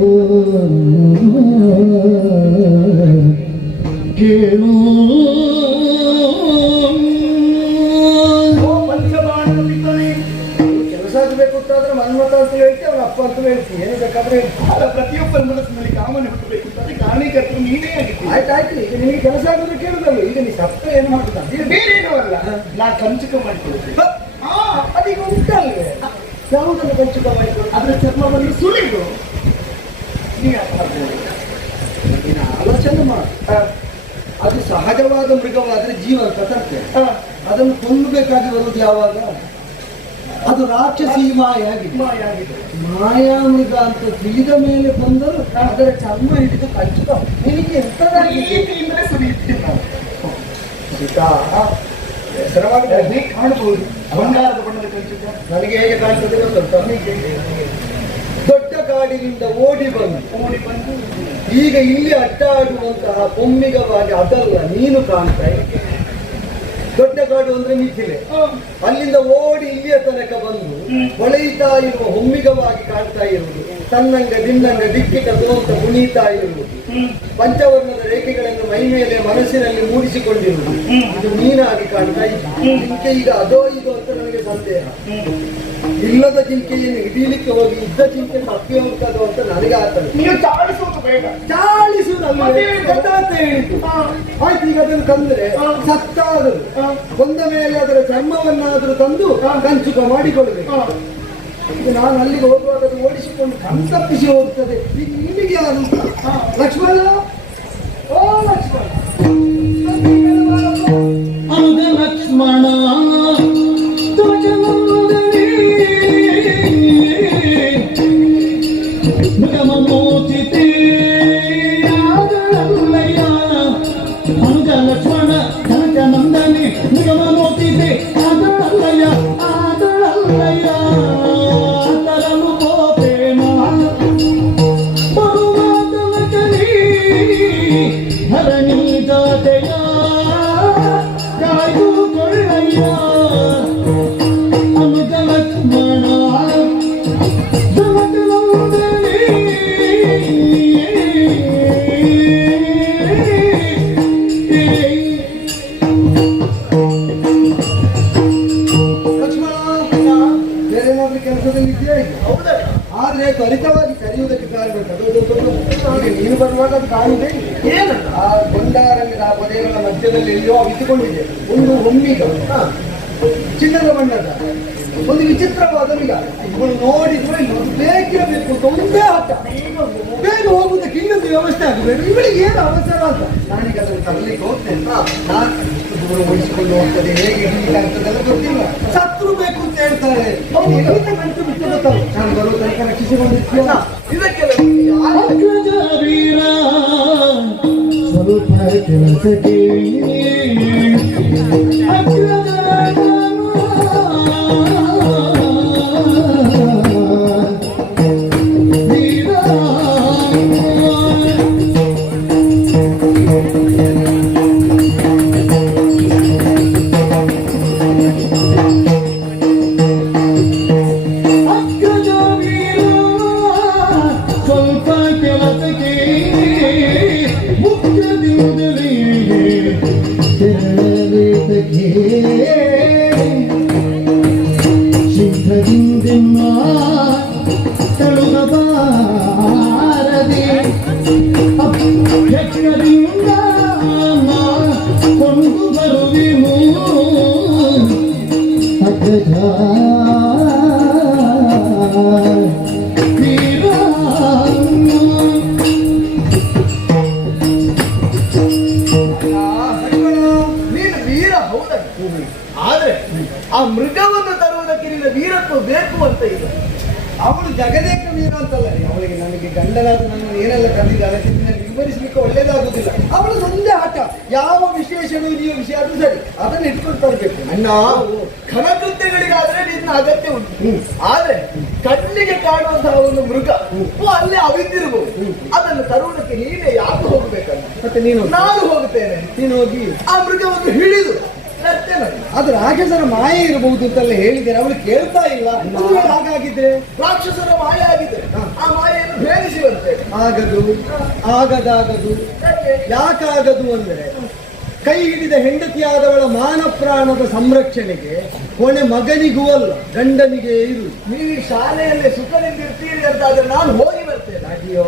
ಕೇಳು. ಪಂಚಬಾಣನ ಪಿತನೇ ಕೆಲಸ ಆಗಬೇಕು ಅಂತಾದ್ರೆ ಮನ್ಮತ ಅಂತ ಹೇಳ್ತಿ, ಅವನ ಅಪ್ಪ ಅಂತ ಹೇಳ್ತೀನಿ, ಏನು ಬೇಕಾದ್ರೆ ಪ್ರತಿಯೊಬ್ಬರ ಮನಸ್ಸಿನಲ್ಲಿ ಕಾಮನೆ ಹುಟ್ಟಬೇಕು ಅಂತ ಕಾರಣೀಕರ್ತರು ನೀನೇ ಆಗಿತ್ತು. ಆಯ್ತಾಯ್ತು. ಈಗ ನಿನಗೆ ಕೆಲಸ ಆಗೋದು ಕೇಳುದಲ್ಲ. ಈಗ ನೀ ಸತ್ತ ಏನು ಮಾಡ್ತಾ ಬೇರೆ ಏನೂ ಅಲ್ಲ, ನಾ ಕಂಚುಕ ಮಾಡಿಕೊಳ್ತೇನೆ. ಅದೀಗ ಉಂಟಲ್ವೇ? ಯಾವುದನ್ನು ಕಂಚುಕ ಮಾಡಿಕೊಂಡು ಅದರ ಚರ್ಮವನ್ನು ಸುಲಿದು ಆಲೋಚನೆ ಮಾಡ. ಅದು ಸಹಜವಾದ ಮೃಗವಾದ್ರೆ ಜೀವಂತ ತರ್ತೇವೆ. ಅದನ್ನು ಕೊಂದಬೇಕಾಗಿ ಬರುವುದು ಯಾವಾಗ? ಅದು ರಾಕ್ಷಸಿ ಮಾಯ ಆಗಿದೆ. ಮಾಯ ಆಗಿದೆ. ಮಾಯಾಮೃಗ ಅಂತ ತಿಳಿದ ಮೇಲೆ ಬಂದರೂ ಅದರ ಚರ್ಮ ಹಿಡಿದು ಕಚ್ಚುತ್ತ ನಿನಗೆ ಎಂತದಾಗಿದೆ? ಪ್ರೀತಿಯಿಂದಲೇ ಸುರಿಯುತ್ತೇನೆ ನಾನು. ಸೀತಾ, ಹೆಸರವಾಗಿ ಕಾಣಬಹುದು. ಬಂಗಾರದ ಬಣ್ಣದ ಕಂಚಿತ ನನಗೆ ಹೇಗೆ ಕಾಣ್ತದೆ ಗೊತ್ತುಂಟ? ದೊಡ್ಡ ಕಾಡಿನಿಂದ ಓಡಿ ಬಂದು ಈಗ ಇಲ್ಲಿ ಅಡ್ಡಾಡುವಂತಹ ಬೊಮ್ಮಿಗವಾಗಿ ಅದಲ್ಲ ನೀನು ಕಾಣ್ತಾ ಇದ್ದೆ. ದೊಡ್ಡ ಕಾಡು ಅಂದ್ರೆ ಮಿಥಿಲೆ. ಅಲ್ಲಿಂದ ಓಡಿ ಇಲ್ಲಿಯ ತನಕ ಬಂದು ಹೊಳೆಯುತ್ತಾ ಇರುವ ಹೊಮ್ಮಿಗವಾಗಿ ಕಾಣ್ತಾ ಇರುವುದು, ತನ್ನಂಗ ದಿನ್ನಂಗ ದಿಕ್ಕಿ ಕಸುವಂತ ಕುಣಿತಾ ಇರುವುದು, ಪಂಚವರ್ಣದ ರೇಖೆಗಳನ್ನು ಮೈ ಮೇಲೆ ಮನಸ್ಸಿನಲ್ಲಿ ಮೂಡಿಸಿಕೊಂಡಿರುವುದು, ಇದು ನೀನಾಗಿ ಕಾಣ್ತಾ ಇದ್ದೆ. ಜಿಂಕೆ ಈಗ ಅದೋ ಇದು ಅಂತ ನನಗೆ ಸಂದೇಹ. ಇಲ್ಲದ ಜಿಂಕೆಯನ್ನು ಹಿಡೀಲಿಕ್ಕೆ ಹೋಗಿ ಇದ್ದ ಜಿಂಕೆ ತಪ್ಪಿ ಹೋಗ್ತದೋ ಅಂತ ನನಗೆ ಆಗ್ತದೆ. ನೀವು ಚಾಡಿಸುವುದು ಬೇಡ. ಚಾಳಿಸುವುದಲ್ಲ ಅಂತ ಹೇಳಿದ್ದು. ಆಯ್ತು, ಈಗ ಅದನ್ನು ತಂದ್ರೆ ಸತ್ತಾದರು ಕೊಂದ ಮೇಲೆ ಅದರ ಚರ್ಮವನ್ನಾದರೂ ತಂದು ಕಂಚುಕ ಮಾಡಿಕೊಳ್ಳಬೇಕು. ಈಗ ನಾನು ಅಲ್ಲಿಗೆ ಹೋಗುವಾಗ ಅದು ಓಡಿಸಿಕೊಂಡು ಕಣ್ತಪ್ಪಿಸಿ ಹೋಗ್ತದೆ. ಈಗ ನಿಮಗೆ ಯಾರು? ಲಕ್ಷ್ಮಣ, ಓ ಲಕ್ಷ್ಮಣ, ಆಗ ಲಕ್ಷ್ಮಣ ಮೃಗಮೋಚಿತೆ ಆದಳಲ್ಲಯ್ಯ. ಅನುಜ ಲಕ್ಷ್ಮಣ ಕನಕ ನಂದನೆ ಮೃಗಮೋಚಿತೆ ಆದಳಲ್ಲಯ್ಯ ಆದಳಲ್ಲಯ್ಯ. ತರಲು ಗೋಪೇನ ಬರುವಾದ ಲಕಲಿ ಧರಣಿ ಜಾತೆಯ ಕಾಯ್ದುಕೊಳ್ಳಯ್ಯ. ಅನುಜ ಲಕ್ಷ್ಮಣ ಆದ್ರೆ ತ್ವರಿತವಾಗಿ ಕರೆಯುವುದಕ್ಕೆ ಕಾರಣ ಈಗ ನೀನು ಬರುವಾಗ ಅದು ಕಾಣುವುದೇ ಏನಲ್ಲ ಆ ಬಂಗಾರಂಗದ ಆ ಪೊದೆಗಳ ಮಧ್ಯದಲ್ಲಿ ಎಲ್ಲಿಯೋ ಇಟ್ಟುಕೊಂಡಿದೆ ಒಂದು ಹೊಮ್ಮಿಗ, ಚಿನ್ನದ ಬಣ್ಣದ ಒಂದು ವಿಚಿತ್ರವಾದ ಮಿಗ. ಇವಳು ನೋಡಿದ್ರೆ ಇದು ಬೇಕೇ ಬೇಕು ಅಂತ ಒಂದೇ ಹಠ. ಬೇಗ ಹೋಗುವುದಕ್ಕೆ ಇನ್ನೊಂದು ವ್ಯವಸ್ಥೆ ಆಗಬೇಕು. ಇವಳಿಗೆ ಏನು ಅವಸರ ಅಂತ ನಾನೀಗ ಅದನ್ನು ತರಲಿಕ್ಕೆ ಹೋಗ್ತೇನೆ. ನಾನು ದೂರ ಓಡಿಸಿಕೊಂಡು ಹೋಗ್ತದೆ, ಹೇಗೆ ಹಿಡಿಲಿಕ್ಕೆ ಆಗ್ತದೆಲ್ಲ ಗೊತ್ತಿಲ್ಲ. ಸತ್ರು ಬೇಕು ಅಂತ ಹೇಳ್ತಾರೆ. ಅವ್ರು ಎಲ್ಲಿಂದ ಗಂಟು ಬಿಟ್ಟು ಗೊತ್ತಲ್ಲ. ನಾನು ಬರುವ ತನಕ ರಕ್ಷಿಸಿಕೊಂಡಿರ್ತೀಯ. ಇದಕ್ಕೆಲ್ಲ ಅಗ್ರಜ ವೀರ ಸ್ವಲ್ಪ ಕೆಲಸಕ್ಕೆ ಅಗ್ರಜ ಕೊಂಡು ಬರುವೆನು ಅಗ್ರಜ ನೀನು ವೀರ ಹೌದಲ್ಲ, ಆದ್ರೆ ಆ ಮೃಗವನ್ನು ತರುವುದಕ್ಕೆ ನಿನ್ನ ವೀರತ್ವ ಬೇಕು ಅಂತ ಇದೆ. ಅವಳು ಜಗದೇಕ ವೀರ ಅಂತಲ್ಲ ರೀ. ಅವಳಿಗೆ ನನಗೆ ಗಂಡನಾದ ನನ್ನನ್ನು ಏನೆಲ್ಲ ಕರೆದಿದ್ದಾಳೆ ನನಗೆ ವಿವರಿಸಲಿಕ್ಕೆ ಒಳ್ಳೇದಾಗುದಿಲ್ಲ. ಅವಳು ಒಂದೇ ಆಟ. ಯಾವ ವಿಶೇಷಣೂ ಇದೆಯೋ ವಿಷಯ ಅದು ಸರಿ, ಅದನ್ನು ಇಟ್ಕೊಂಡು ತರಬೇಕು. ಅಣ್ಣ, ಘನಕೃತ್ಯಗಳಿಗಾದ್ರೆ ನಿನ್ನ ಅಗತ್ಯ ಉಂಟು. ಆದ್ರೆ ಕಣ್ಣಿಗೆ ಕಾಣುವಂತಹ ಒಂದು ಮೃಗ ಅಲ್ಲೇ ಅವಿದ್ದಿರಬಹುದು. ಅದನ್ನು ತರುವುದಕ್ಕೆ ನೀನೇ ಯಾಕೆ ಹೋಗ್ಬೇಕಲ್ಲ? ಮತ್ತೆ ನೀನು ನಾನು ಹೋಗುತ್ತೇನೆ. ನೀನು ಹೋಗಿ ಆ ಮೃಗವನ್ನು ಹಿಡಿದು ಅದು ರಾಕ್ಷಸರ ಮಾಯೆ ಇರಬಹುದು ಅಂತೆಲ್ಲ ಹೇಳಿದ್ದೇನೆ. ಅವಳು ಕೇಳ್ತಾ ಇಲ್ಲ. ಹಾಗಾಗಿದ್ರೆ ರಾಕ್ಷಸರ ಮಾಯೆ ಆಗಿದೆ. ಆ ಮಾಯೆಯನ್ನು ಭೇದಿಸುವಂತೆ ಆಗದು, ಆಗದಾಗದು. ಯಾಕಾಗದು ಅಂದ್ರೆ ಕೈ ಹಿಡಿದ ಹೆಂಡತಿಯಾದವಳ ಮಾನ ಪ್ರಾಣದ ಸಂರಕ್ಷಣೆಗೆ ಕೊನೆ ಮಗನಿಗೂ ಅಲ್ಲ ಗಂಡನಿಗೆ ಇರು. ನೀವು ಶಾಲೆಯಲ್ಲಿ ಸುಖದಿಂದಿರ್ತೀರಿ ಅಂತಾದ್ರೆ ನಾನು ಹೋಗಿ ಬರ್ತೇನೆ. ಅಯ್ಯೋ,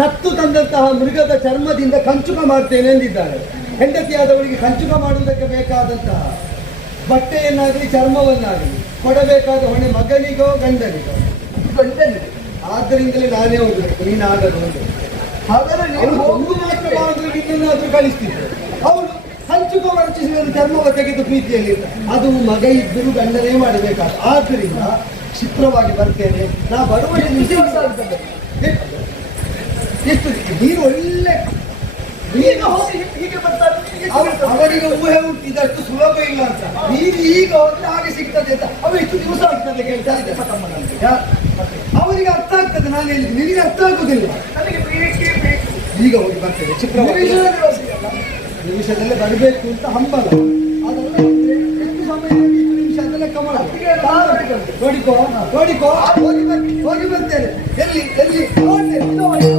ಸತ್ತು ತಂದಂತಹ ಮೃಗದ ಚರ್ಮದಿಂದ ಕಂಚುಕ ಮಾಡ್ತೇನೆ ಎಂದಿದ್ದಾರೆ. ಹೆಂಡತಿಯಾದವಳಿಗೆ ಕಂಚುಕ ಮಾಡುವುದಕ್ಕೆ ಬೇಕಾದಂತಹ ಬಟ್ಟೆಯನ್ನಾಗಲಿ ಚರ್ಮವನ್ನಾಗಲಿ ಕೊಡಬೇಕಾದ ಹೊಣೆ ಮಗನಿಗೋ ಗಂಡನಿಗೋ? ಗಂಡನಿಗೆ. ಆದ್ದರಿಂದಲೇ ನಾನೇ ಹೋಗಬೇಕು, ನೀನಾಗದು. ಹಾಗಾದ್ರೆ ನೀವು ಒಂದು ಮಾತ್ರ ಮಾಡಿದ್ರೆ ಇನ್ನೊಂದಾದ್ರೂ ಕಳಿಸ್ತಿದ್ದೆ. ಅವಳು ಮರಚಿಸುವುದು ಚರ್ಮವ ತೆಗೆದು ಪ್ರೀತಿಯಲ್ಲಿ ಅದು ಮಗ ಇದ್ದರೂ ಗಂಡನೇ ಮಾಡಬೇಕಾದ. ಆದ್ದರಿಂದ ಕ್ಷಿಪ್ರವಾಗಿ ಬರ್ತೇನೆ. ನಾ ಬಡವಳಿ ದಿವಸ ಆಗ್ತದೆ. ಎಷ್ಟು ನೀನು ಒಳ್ಳೆ ಈಗ ಹೋಗಿ ಹೀಗೆ ಬರ್ತಾರೆ. ಅವರಿಗೆ ಊಹೆ ಹುಟ್ಟಿದಷ್ಟು ಸುಲಭ ಇಲ್ಲ ಅಂತ. ನೀನು ಈಗ ಹೋದ್ರೆ ಹಾಗೆ ಸಿಗ್ತದೆ ಅಂತ ಅವರು ಎಷ್ಟು ದಿವಸ ಆಗ್ತದೆ ಕೇಳ್ತಾ ಇದ್ದಾರೆ. ಅವರಿಗೆ ಅರ್ಥ ಆಗ್ತದೆ. ನಾನು ಹೇಳಿದ್ದು ನಿನಗೆ ಅರ್ಥ ಆಗುದಿಲ್ಲ. ನನಗೆ ಬೇಕೇ ಬೇಕು. ಈಗ ಹೋಗಿ ಬರ್ತೇನೆ ಚಿತ್ರವಾಗಿ. ನಿಮಿಷದಲ್ಲೇ ಬರಬೇಕು ಅಂತ ಹಂಬಲ. ಅದೆಲ್ಲ ಇದ್ರೆ ಎಷ್ಟು ಸಮಯ ಇಷ್ಟು ನಿಮಿಷ ಅಂತ ಲೆಕ್ಕ ಮಾಡು. ನೋಡಿಕೋ ನೋಡಿಕೋ ಹೋಗಿ ಬರ್ತೇನೆ. ಎಲ್ಲಿ ಎಲ್ಲಿ ನೋಡ್ತೇನೆ.